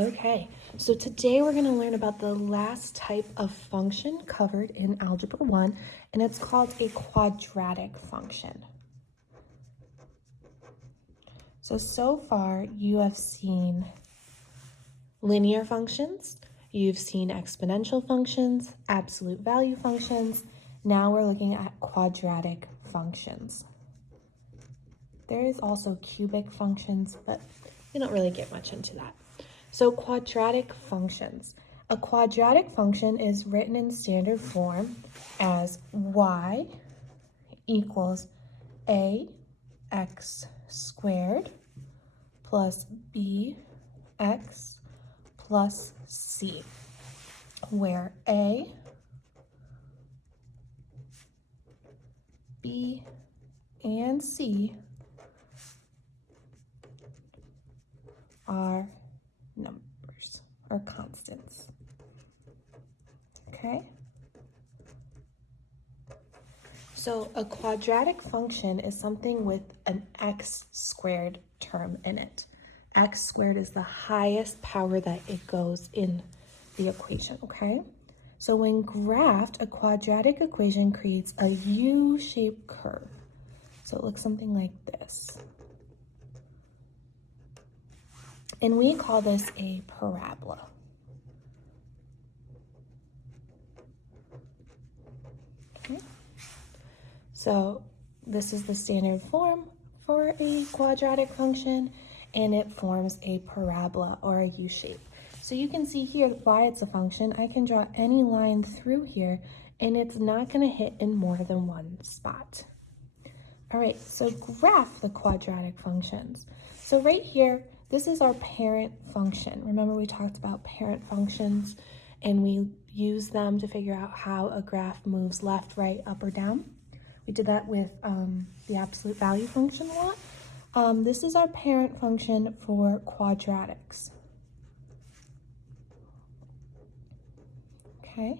Okay, so today we're going to learn about the last type of function covered in Algebra 1, and it's called a quadratic function. So far you have seen linear functions, you've seen exponential functions, absolute value functions. Now we're looking at quadratic functions. There is also cubic functions, but we don't really get much into that. So quadratic functions. A quadratic function is written in standard form as y equals ax squared plus bx plus c, where a, b, and c are numbers or constants. Okay? So a quadratic function is something with an x squared term in it. X squared is the highest power that it goes in the equation, okay? So when graphed, a quadratic equation creates a U-shaped curve. So it looks something like this. And we call this a parabola. Okay. So this is the standard form for a quadratic function, and it forms a parabola or a U shape. So you can see here why it's a function. I can draw any line through here, and it's not going to hit in more than one spot. All right, so graph the quadratic functions. So right here, this is our parent function. Remember we talked about parent functions, and we use them to figure out how a graph moves left, right, up, or down. We did that with the absolute value function a lot. This is our parent function for quadratics. Okay.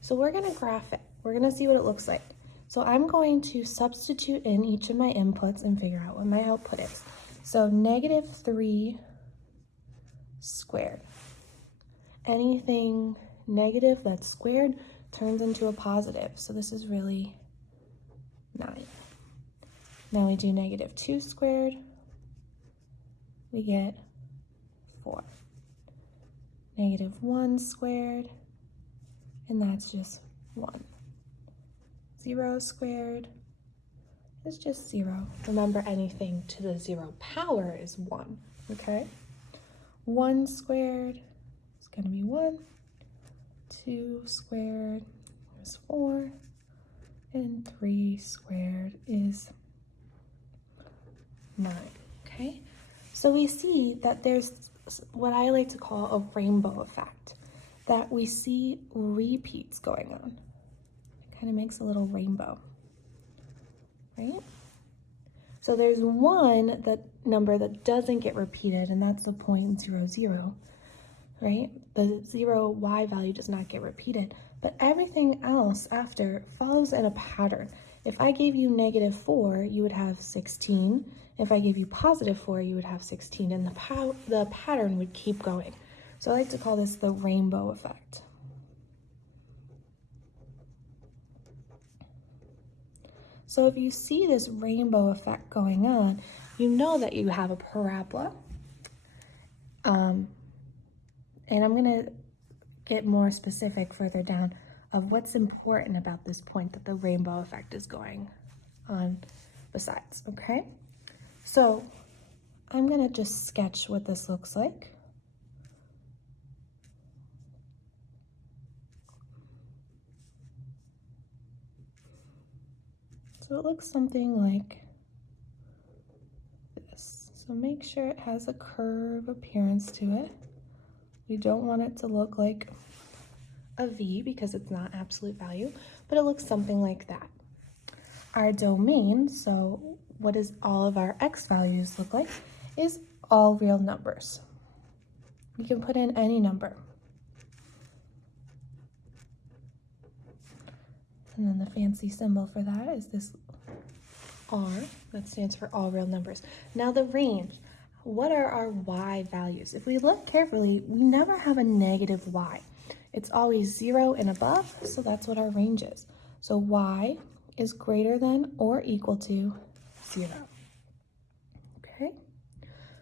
So we're going to graph it. We're going to see what it looks like. So I'm going to substitute in each of my inputs and figure out what my output is. So -3 squared. Anything negative that's squared turns into a positive. So this is really 9. Now we do -2 squared. We get 4. -1 squared. And that's just 1. 0 squared is just 0. Remember, anything to the 0 power is 1, okay? 1 squared is going to be 1. 2 squared is 4. And 3 squared is 9, okay? So we see that there's what I like to call a rainbow effect, that we see repeats going on. It kind of makes a little rainbow, right? So there's one number that doesn't get repeated, and that's the 0.00, right? The 0 y value does not get repeated, but everything else after follows in a pattern. If I gave you -4, you would have 16. If I gave you +4, you would have 16, and the pattern would keep going. So I like to call this the rainbow effect. So if you see this rainbow effect going on, you know that you have a parabola. And I'm going to get more specific further down of what's important about this point that the rainbow effect is going on besides, okay? So I'm going to just sketch what this looks like. So it looks something like this. So make sure it has a curve appearance to it. We don't want it to look like a V because it's not absolute value, but it looks something like that. Our domain, so what does all of our x values look like, is all real numbers. We can put in any number. And then the fancy symbol for that is this R, that stands for all real numbers. Now the range. what are our y values? If we look carefully, we never have a negative y. It's always 0 and above, so that's what our range is. So y is greater than or equal to 0. Okay?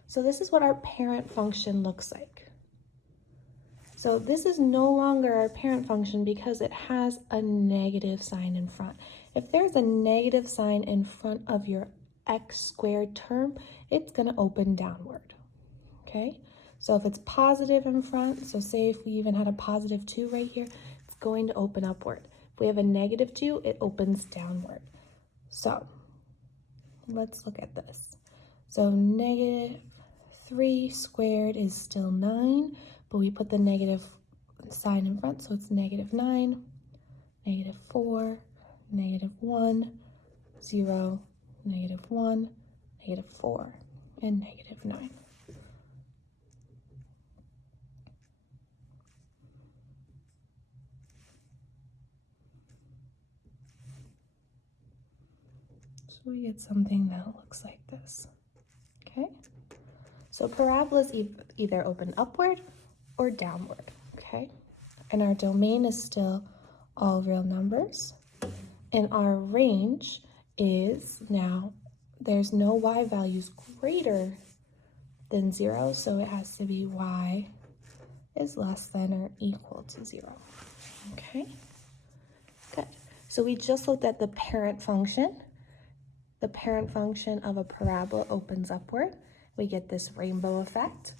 So this is what our parent function looks like. So this is no longer our parent function because it has a negative sign in front. If there's a negative sign in front of your x squared term, it's going to open downward. Okay? So if it's positive in front, so say if we even had a positive 2 right here, it's going to open upward. If we have a negative 2, it opens downward. So let's look at this. So negative 3 squared is still 9, but we put the negative sign in front, so it's negative 9, negative 4, negative 1, 0, negative 1, negative 4, and negative 9. So we get something that looks like this. Okay? So parabolas either open upward or downward, okay? And our domain is still all real numbers. And our range is now, there's no y values greater than 0, so it has to be y is less than or equal to 0, okay? Good. So we just looked at the parent function. The parent function of a parabola opens upward. We get this rainbow effect.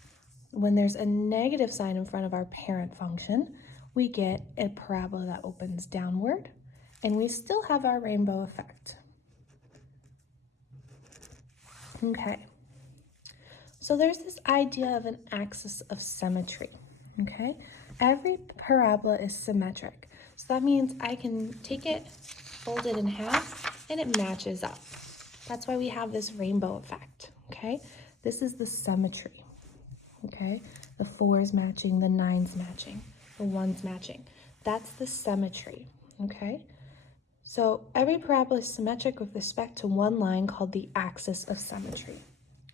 When there's a negative sign in front of our parent function, we get a parabola that opens downward, and we still have our rainbow effect. Okay, so there's this idea of an axis of symmetry, okay? Every parabola is symmetric, so that means I can take it, fold it in half, and it matches up. That's why we have this rainbow effect, okay? This is the symmetry, okay? The 4's matching, the 9's matching, the 1's matching. That's the symmetry, okay? So every parabola is symmetric with respect to one line called the axis of symmetry,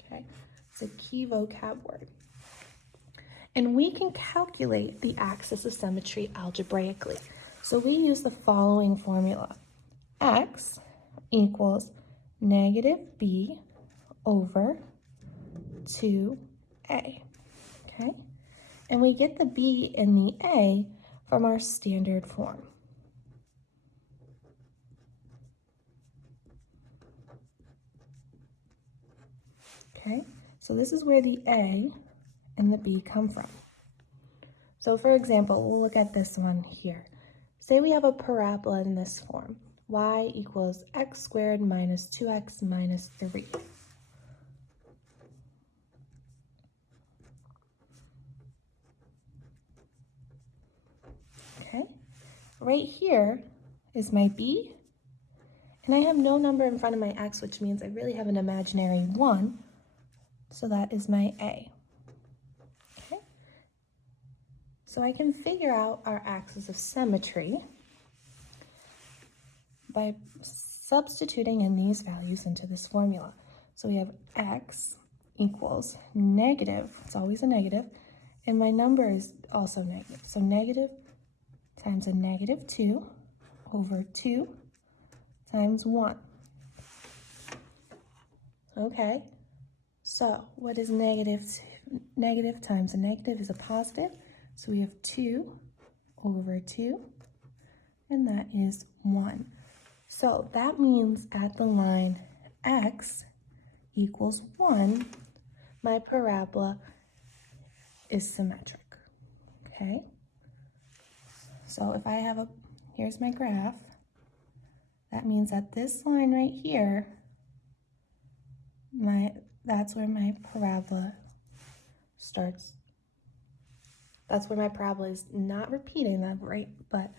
okay? It's a key vocab word. And we can calculate the axis of symmetry algebraically. So we use the following formula. X equals negative b over 2a, okay? And we get the b and the a from our standard form. Okay, so this is where the a and the b come from. So for example, we'll look at this one here. Say we have a parabola in this form. Y equals x squared minus 2x minus 3. Okay, right here is my b, and I have no number in front of my x, which means I really have an imaginary 1, so that is my a. Okay, so I can figure out our axis of symmetry by substituting in these values into this formula. So we have x equals negative, it's always a negative, and my number is also negative. So negative times a negative 2 over 2 times 1. Okay, so what is negative? Negative times a negative is a positive. So we have 2 over 2, and that is 1. So that means at the line x equals 1, my parabola is symmetric, okay? So if I have here's my graph, that means at this line right here, that's where my parabola starts. That's where my parabola is not repeating that, right? But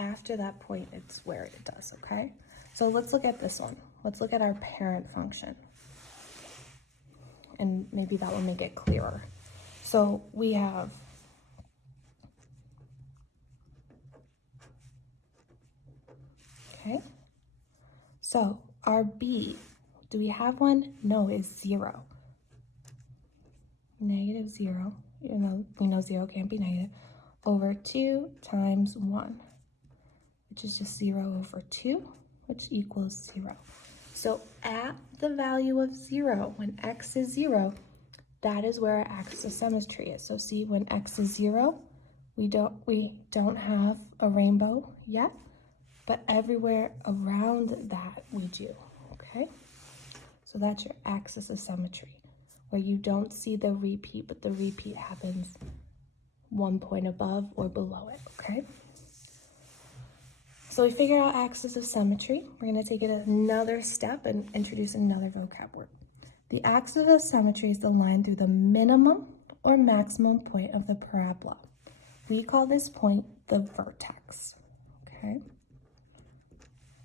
after that point, it's where it does, okay? So let's look at this one. Let's look at our parent function. And maybe that will make it clearer. So we have okay. So our b, do we have one? No, it's 0. negative 0, even though we know 0 can't be negative, over 2 times 1, which is just 0 over 2, which equals 0. So at the value of 0, when x is 0, that is where our axis of symmetry is. So see, when x is 0, we don't have a rainbow yet, but everywhere around that we do, okay? So that's your axis of symmetry, where you don't see the repeat, but the repeat happens 1 point above or below it, okay? So we figure out axis of symmetry. We're going to take it another step and introduce another vocab word. The axis of symmetry is the line through the minimum or maximum point of the parabola. We call this point the vertex, okay?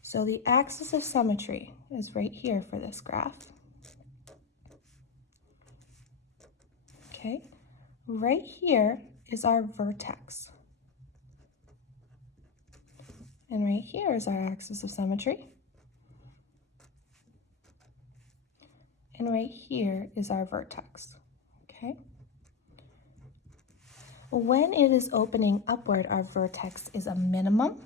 So the axis of symmetry is right here for this graph. Okay, right here is our vertex. And right here is our axis of symmetry. And right here is our vertex, okay? When it is opening upward, our vertex is a minimum.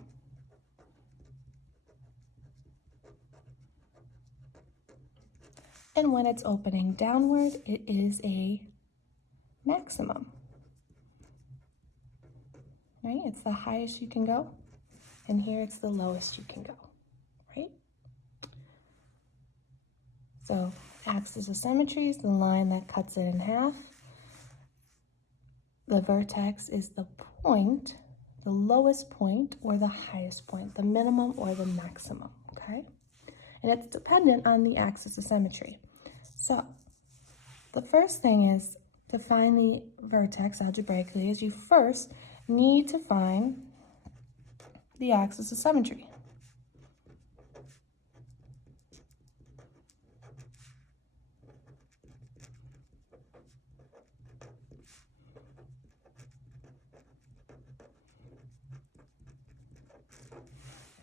And when it's opening downward, it is a maximum, right? It's the highest you can go, and here it's the lowest you can go, right? So axis of symmetry is the line that cuts it in half. The vertex is the point, the lowest point or the highest point, the minimum or the maximum, okay? And it's dependent on the axis of symmetry. So the first thing is to find the vertex algebraically is you first need to find the axis of symmetry.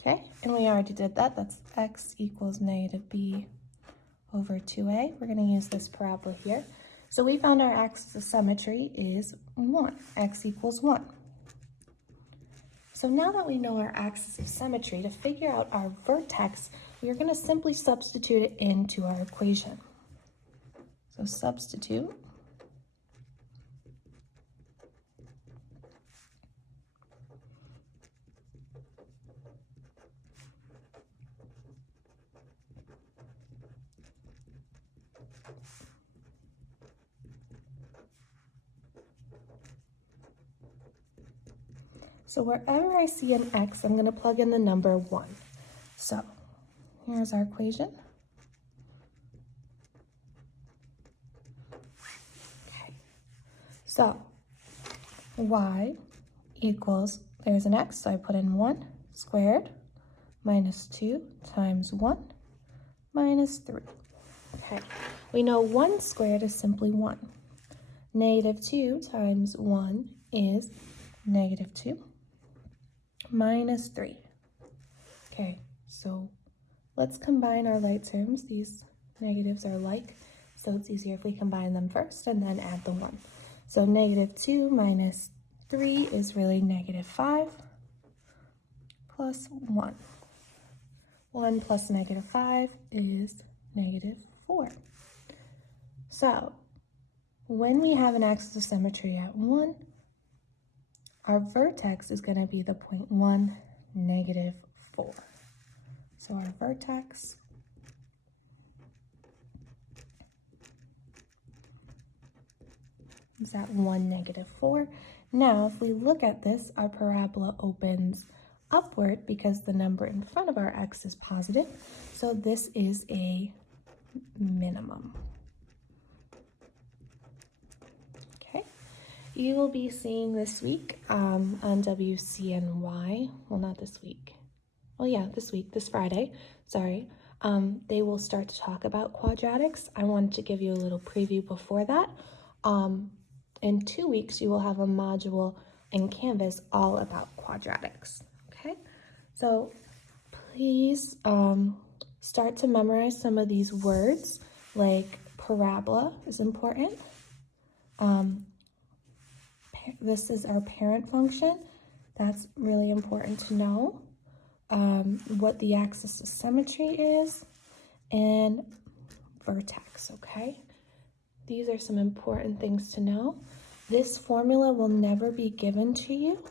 Okay, and we already did that. That's x equals negative b over 2a. We're going to use this parabola here. So we found our axis of symmetry is 1. X equals 1. So now that we know our axis of symmetry, to figure out our vertex, we are going to simply substitute it into our equation. So substitute. So wherever I see an x, I'm going to plug in the number 1. So here's our equation. Okay. So y equals, there's an x, so I put in 1 squared minus 2 times 1 minus 3. Okay, we know 1 squared is simply 1. Negative 2 times 1 is negative 2 minus 3. Okay, so let's combine our right terms. These negatives are like, so it's easier if we combine them first and then add the 1. So negative 2 minus 3 is really negative 5 plus 1. 1 plus negative 5 is negative 4. So when we have an axis of symmetry at 1, our vertex is going to be the point 1, negative 4. So our vertex is at 1, negative 4. Now, if we look at this, our parabola opens upward because the number in front of our x is positive. So this is a minimum. Okay. You will be seeing this week on WCNY, well, not this week. Well, yeah, this Friday, sorry. They will start to talk about quadratics. I wanted to give you a little preview before that. In 2 weeks, you will have a module in Canvas all about quadratics, okay? So please start to memorize some of these words, like parabola is important. This is our parent function. That's really important to know. What the axis of symmetry is, and vertex, okay? These are some important things to know. This formula will never be given to you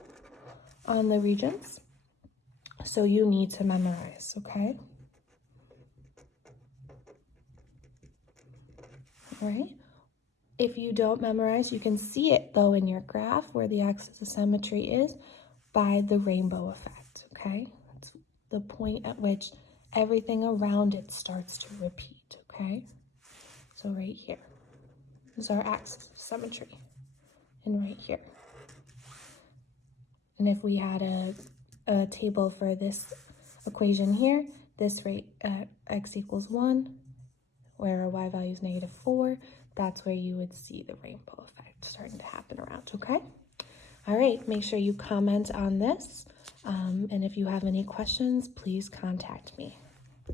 on the Regents, so you need to memorize, okay? All right. If you don't memorize, you can see it though in your graph where the axis of symmetry is by the rainbow effect, okay? It's the point at which everything around it starts to repeat, okay? So right here is our axis of symmetry, and right here. And if we had a table for this equation here, this rate at x equals 1, where our y value is -4, that's where you would see the rainbow effect starting to happen around, okay? All right, make sure you comment on this. And if you have any questions, please contact me.